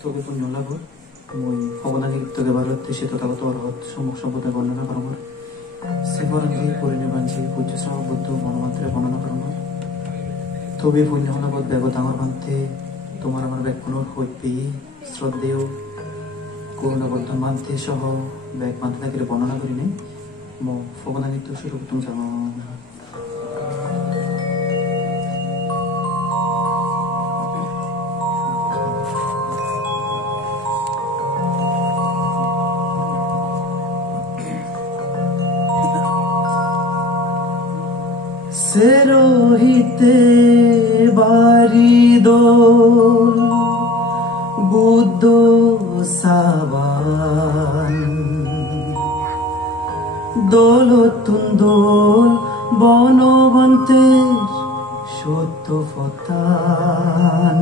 তোকে পুণ্য লাভ মই ভগবানের তোকে ভারত দেশে তথাগত অরহত সম্মুখ সম্পদে বর্ণনা করম সে বরঞ্জি পরিনির্বাণজি পূজ্য শ্রাবক বুদ্ধ মনোমন্ত্রে বর্ণনা করম তবে পুণ্য হনাবত ব্যাগ ডাঙর মানতে তোমার আমার ব্যাকুণর হইত পেয়ে শ্রদ্ধেয় করুণাবর্ধন মানতে সহ ব্যাগ মানতে থাকিলে বর্ণনা করিনে মো ভগবানের তো স্বরূপ তুমি জানো সেরোহিতে বারিদোল বুদ্ধ সাবান দোলতুন দোল বনবন্তের সত্য ফতান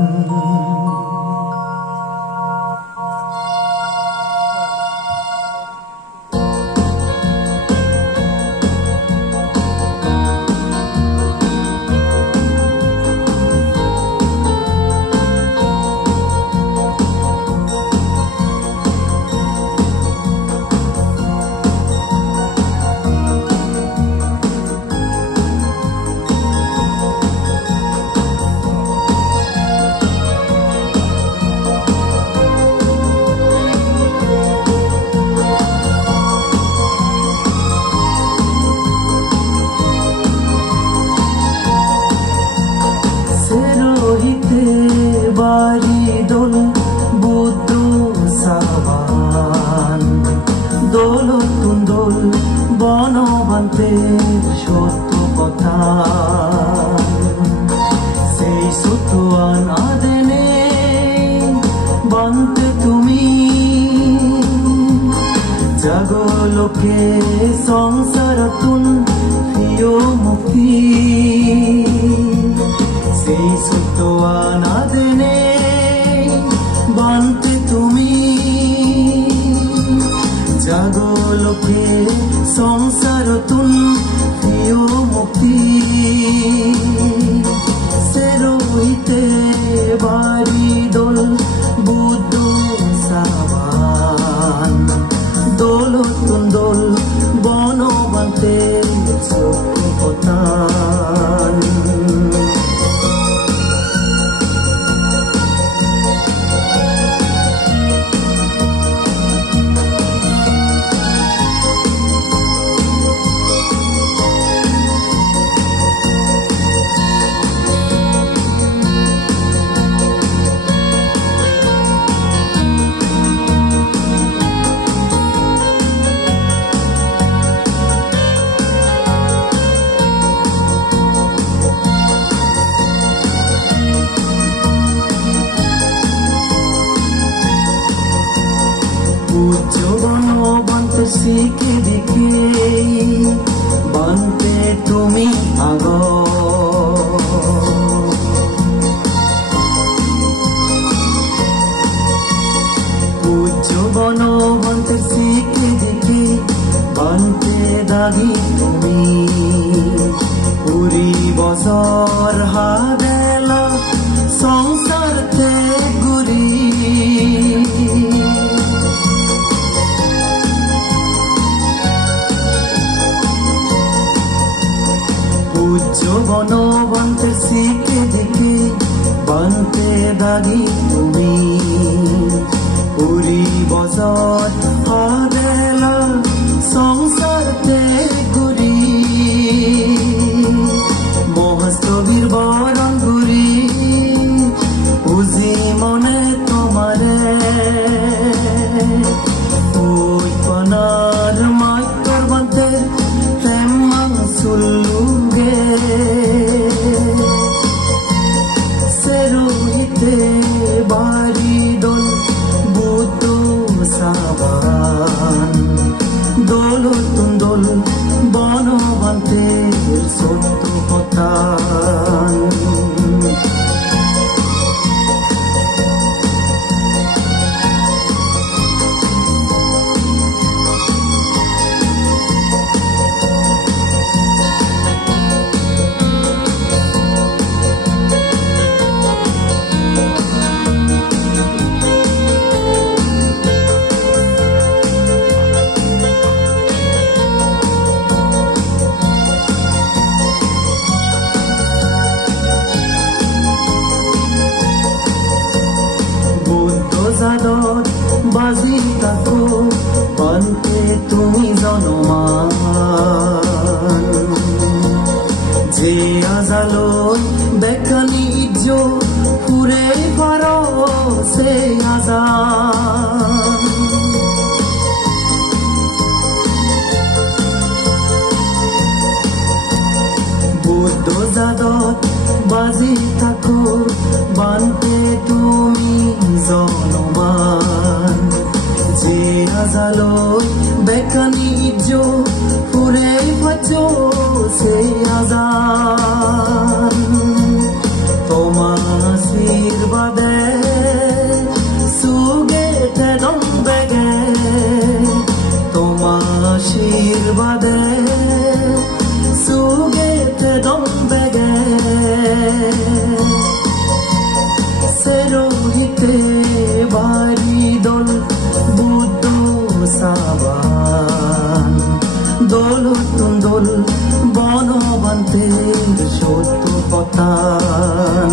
বারিদোল বুদ্ধ সাবান দোলতুন দোল বনবন্তের সত্য কথা সেই সত্যবান আদেনে বান্তে তুমি জগলোকে সংসারতুন প্রিয় মুক্তি সেই সত্যবান আদেনে বান্তে তুমি জাগলোকে সংসারতুন প্রিয় মুক্তি সেরোহিতে বারিদোল বুদ্ধ সাবান দোলতুন দোল বনবন্তের সত্য কথা পূজ্য বনবন্ত শিখে দেখে বানতে তুমি আগ পূজ্য বনবন্ত শিখে দেখে বানতে দাগি তুমি পুরি বছর হাদেলা সংসার তে গুরি পূজ্য বনবন্তের শিখে দেখে বানতে দাগি তুমি পুরি বছর হাদেলা সংসার তে গুরি মহাস্তবীর বরণ গুরি আজালো বেকানি ইজ্জো ফুরে ফাজো সে আজান তোমার আশীর্বাদে সুগে তেদম বেগে তোমার আশীর্বাদে সুগে তেদম বেগে সেরোহিতে বাড়ি দল বুদ্ধ সাবান দোল দোল বনবন্তের সত্য পতান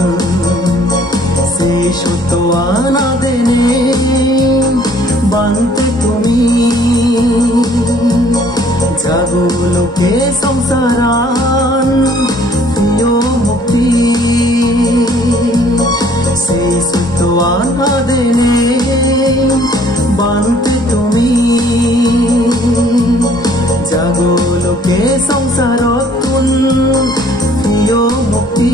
সেই সত্য আনা দেনে বানতে তুমি জাগুলোকে সংসারান প্রিয় মুক্তি সেই সত্য আনা দেনে বানতে তুমি জাগলোকে সংসারতুন প্রিয় মুক্তি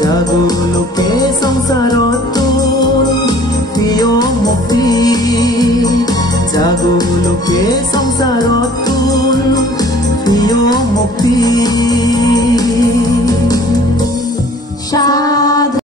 জাগলোকে সংসারতুন প্রিয় মুক্তি জাগলোকে সংসারতুন প্রিয় মুক্তি